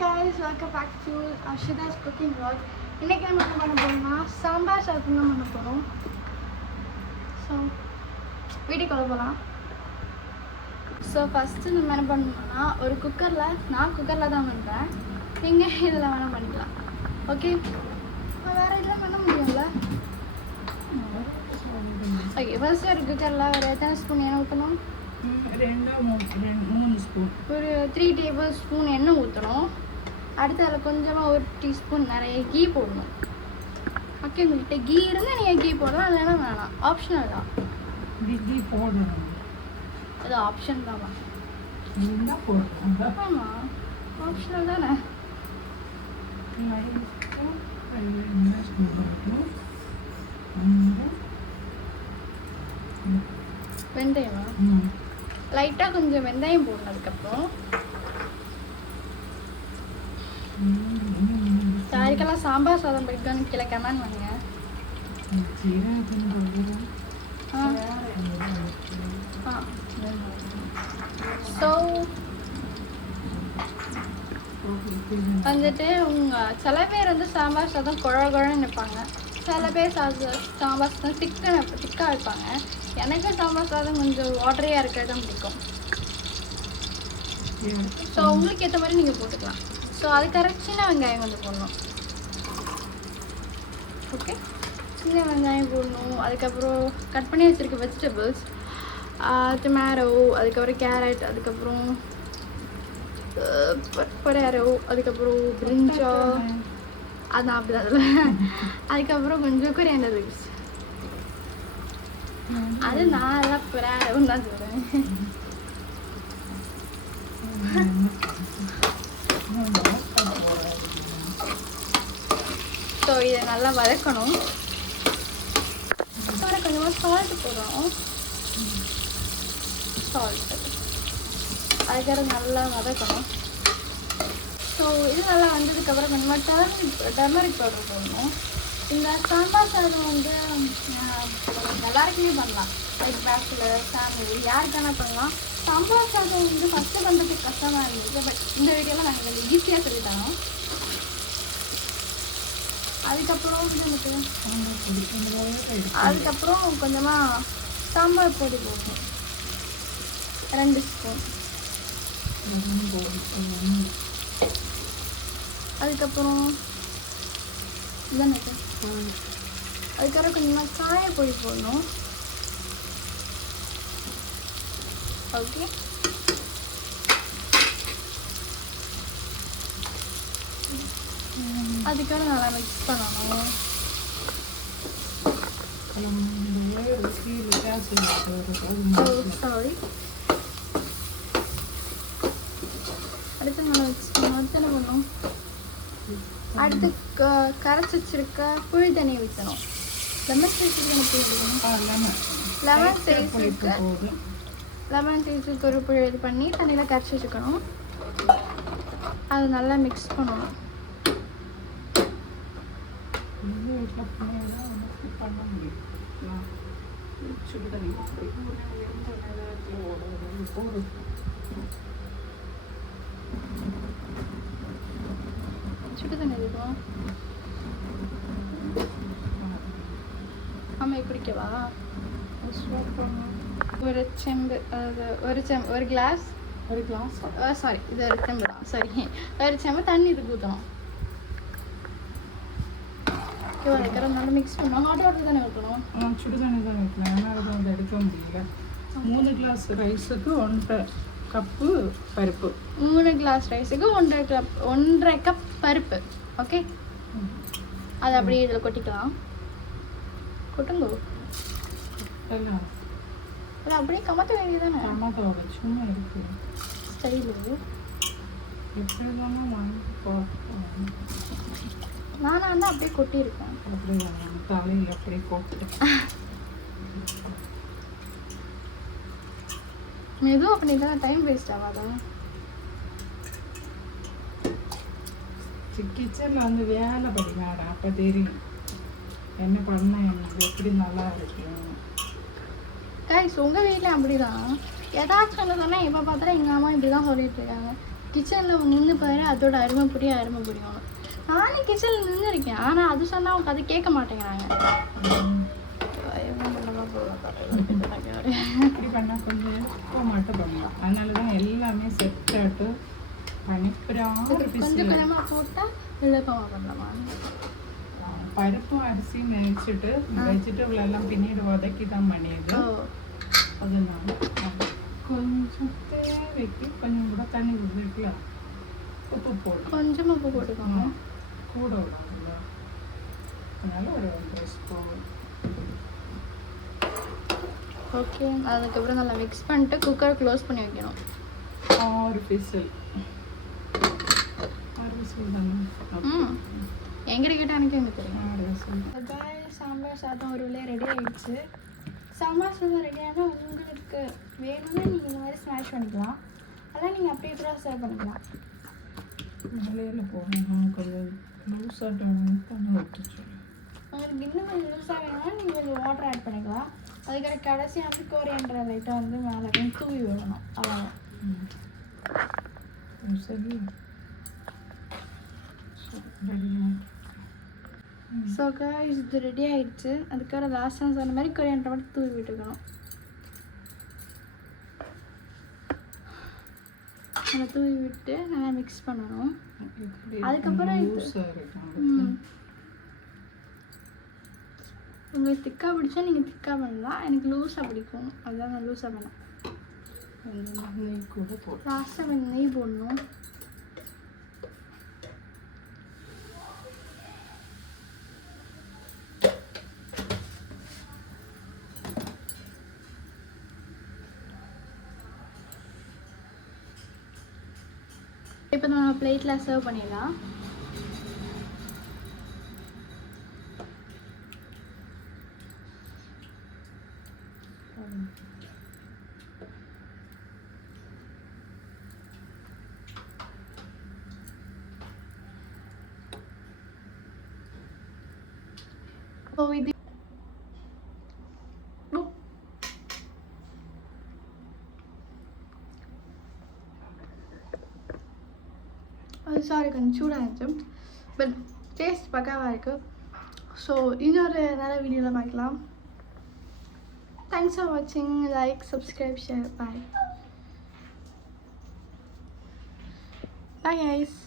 guys, welcome back to Ashita's cooking vlog. இன்னைக்கு நம்ம என்ன பண்ண போறோம்னா சாம்பார் சாதம் தான் பண்ண போறோம். ஸோ வீடியோக்குள்ள போகலாம். ஸோ ஃபஸ்ட்டு நம்ம என்ன பண்ணணும்னா ஒரு குக்கரில் நான் குக்கரில் தான் பண்ணுறேன், நீங்கள் இதில் வேணால் பண்ணிக்கலாம். ஓகே, வேறு இதெல்லாம் பண்ண முடியும்ல? ஓகே, ஃபஸ்ட்டு ஒரு குக்கரில் ஒரு எத்தனை ஸ்பூன் எண்ணெய் ஊற்றணும்? ஒரு 3 டேபிள் ஸ்பூன் எண்ணெய் ஊற்றணும். அடுத்து அதில் கொஞ்சமாக 1 டீஸ்பூன் நிறைய கீ போடணும். ஓகே, உங்கள்கிட்ட கீ இருந்தால் நீங்கள் கீ போடலாம், இல்லைன்னா வேணாம், ஆப்ஷனல் தான். அது ஆப்ஷன் தான். ஆமாம், ஆப்ஷனல் தானே. வெந்தயமா? லைட்டாக கொஞ்சம் வெந்தயம் போடணும். அதுக்கப்புறம் யாருக்கெல்லாம் சாம்பார் சாதம் பிடிக்கும்னு கீழே கமெண்ட் பண்ணுங்க. ஸோ வந்துட்டு சில பேர் வந்து சாம்பார் சாதம் குழன்னு நினைப்பாங்க, சில பேர் சாம்பார் சாதம் திக்காக வைப்பாங்க. எனக்கு சாம்பார் சாதம் கொஞ்சம் வாட்டரியாக இருக்கிறது தான் பிடிக்கும். ஸோ உங்களுக்கு ஏற்ற மாதிரி நீங்கள் போட்டுக்கலாம். ஸோ அதுக்கு சின்ன வெங்காயம் கொஞ்சம் போடணும். ஓகே, சின்ன வெங்காயம் போடணும். அதுக்கப்புறம் கட் பண்ணி வச்சுருக்க வெஜிடபிள்ஸ், டொமேட்டோ, அதுக்கப்புறம் கேரட், அதுக்கப்புறம் பொட்டேட்டோ, அதுக்கப்புறம் பிரிஞ்சால், அது அப்படி அதில், அதுக்கப்புறம் கொஞ்சம் கொரியாண்டர் லீவ்ஸ். அது நான் எல்லாம் பொட்டேட்டோன்னு தான் சொல்கிறேன். ஸோ இதை நல்லா வதக்கணும். கொஞ்சமாக சால்ட்டு போடுறோம். சால்ட்டு அதுக்கப்புறம் நல்லா வதக்கணும். ஸோ இது நல்லா வந்ததுக்கப்புறம் கொஞ்சமாக டர்மரிக் பவுடர் போடணும். இந்த சாம்பார் சாதம் வந்து எல்லாருக்குமே பண்ணலாம், லைக் பேச்சுலர், ஃபேமிலி, யாருக்கான பண்ணலாம். சாம்பார் சாதம் வந்து ஃபஸ்ட்டு பண்ணுறதுக்கு கஷ்டமாக இருந்துச்சு, பட் இந்த வீடியோவில் நாங்கள் கொஞ்சம் ஈஸியாக சொல்லித்தரோம். அதுக்கப்புறம் வந்து அதுக்கப்புறம் கொஞ்சமாக சாம்பார் பொடி போடணும், 2 ஸ்பூன். அதுக்கப்புறம் இதுதானே, அதுக்கப்புறம் கொஞ்சமாக காயப்பொடி போடணும். ஓகே, அதுக்கப்புறம் நல்லா மிக்ஸ் பண்ணணும். சாரி, அடுத்து நல்லா மிக்ஸ் பண்ணணும். அடுத்து என்ன பண்ணணும்? அடுத்து கரைச்சி வச்சிருக்க புளி தண்ணி ஊற்றணும். லெமன் சைஸுக்கு ஒரு புளி இது பண்ணி தண்ணியில் கரைச்சி வச்சுக்கணும். அது நல்லா மிக்ஸ் பண்ணணும். சுடு தண்ணி இருக்கும். ஆமாம், குடிக்கவா? ஒரு செம்பு, அதாவது ஒரு கிளாஸ் சாரி, இது ஒரு செம்பு தான். சரி, ஒரு செம்பு தண்ணி இதுக்கு ஊற்றணும். ஓகே, அதுக்கப்புறம் நல்லா மிக்ஸ் பண்ணணும். ஹாட் வாட்டர் தானே ஊற்றணும்? சுடு தண்ணி தான் வைக்கலாம், ஏன்னா அதை வந்து எடுக்க முடியல. 3 கிளாஸ் ரைஸுக்கு 1.5 கப்பு பருப்பு. 3 கிளாஸ் ரைஸுக்கு 1.5 கப் பருப்பு. ஓகே, அது அப்படியே இதில் கொட்டிக்கலாம். கொட்டுங்க, அது அப்படியே கமத்த வேண்டியதானே? சும்மா இருக்கு ஸ்டைலு. எப்படி தானே வாங்கி போட்டேன், நானாக இருந்தால் அப்படியே கொட்டியிருக்கேன். அப்படியே தலையில் அப்படியே போட்டுட்டேன். மெதுவாக பண்ணிதான் டைம் வேஸ்ட் ஆகாதா? கிச்சனில் வந்து வேலை படிக்காரு, அப்போ தெரியும் என்ன பண்ண எனக்கு எப்படி நல்லா இருக்கு. கைஸ், உங்கள் வீட்டில் அப்படி தான் ஏதாச்சும் சொன்னதானே இப்போ பார்த்தாலும் எங்கள் அம்மா இப்படி தான் சொல்லிட்டு இருக்காங்க. கிச்சனில் நின்று பாரு, அதோட அருமை புரியும் நானும் கிச்சனில் நின்றுருக்கேன், ஆனால் அது சொன்னால் அவங்க அதை கேட்க மாட்டேங்கிறாங்க. இப்படி பண்ணால் கொஞ்சம் போக மாட்டோம் பண்ணலாம். அதனால தான் எல்லாமே செட் ஆகிட்டு கொஞ்சம் கொஞ்சமாக போட்டால் விளக்கமாக பண்ணலாமா? பருப்பும் அரிசியும் மேய்ச்சிட்டு வெஜிடபிள் எல்லாம் பின்னீடு வதக்கி தான் பண்ணியது. அதனால கொஞ்சம் தேவைக்கு கொஞ்சம் கூட தண்ணி விட்டுக்கலாம். உப்பு போட்டு கொஞ்சமாக உப்பு போட்டுக்கோங்க, கூட விடாதுல்ல. அதனால ஒரு 1 ஸ்பூன். ஓகே. அதுக்கப்புறம் நல்லா மிக்ஸ் பண்ணிட்டு குக்கரை க்ளோஸ் பண்ணி வைக்கணும். 6 விசில் தானே? எங்கிட்ட கேட்டால் எனக்கு எங்கே தெரியும். சாம்பார் சாதம் ஒரு வேலையை ரெடி ஆகிடுச்சு. சாம்பார் சாதம் ரெடி ஆனால் உங்களுக்கு வேணும்னா நீங்கள் இந்த மாதிரி ஸ்மாஷ் பண்ணிக்கலாம், அதெல்லாம் நீங்கள் அப்படியே கூட சர்வ் பண்ணிக்கலாம். மலையில் போகணும் கொஞ்சம் லூஸாக பண்ண விட்டுச்சு. உங்களுக்கு இன்னும் கொஞ்சம் லூஸாக வேணும்னா நீங்கள் கொஞ்சம் வாட்டர் ஆட் பண்ணிக்கலாம். அதுக்கப்புறம் கடைசி அப்படி கோரியன்ற லைட்டாக வந்து மேலே கொஞ்சம் தூவி விடணும், அவ்வளோதான். சரி. ஸோ கைஸ் இது ரெடி ஆகிடுச்சு. அதுக்கப்புறம் லாஸ்ட்டாக சொன்ன மாதிரி கொரியாண்டர் மட்டும் தூவி விட்டுக்கணும். நல்லா தூவி விட்டு நல்லா மிக்ஸ் பண்ணணும். அதுக்கப்புறம் உங்களுக்கு திக்காக பிடிச்சா நீங்கள் திக்காக பண்ணலாம், எனக்கு லூஸாக பிடிக்கும், அதுதான் நான் லூஸாக பண்ணேன். லாஸ்ட்டாக கொஞ்சம் நெய் போடணும். இப்போ நம்ம பிளேட்டில் சர்வ் பண்ணிடலாம். இது சாரி கொஞ்சம் சூடாக இருந்துச்சு, பட் டேஸ்ட் பக்காவாக இருக்குது. ஸோ இன்னொரு நல்ல வீடியோவில் பார்க்கலாம். தேங்க்ஸ் ஃபார் வாட்சிங். Like, subscribe, share. Bye bye guys.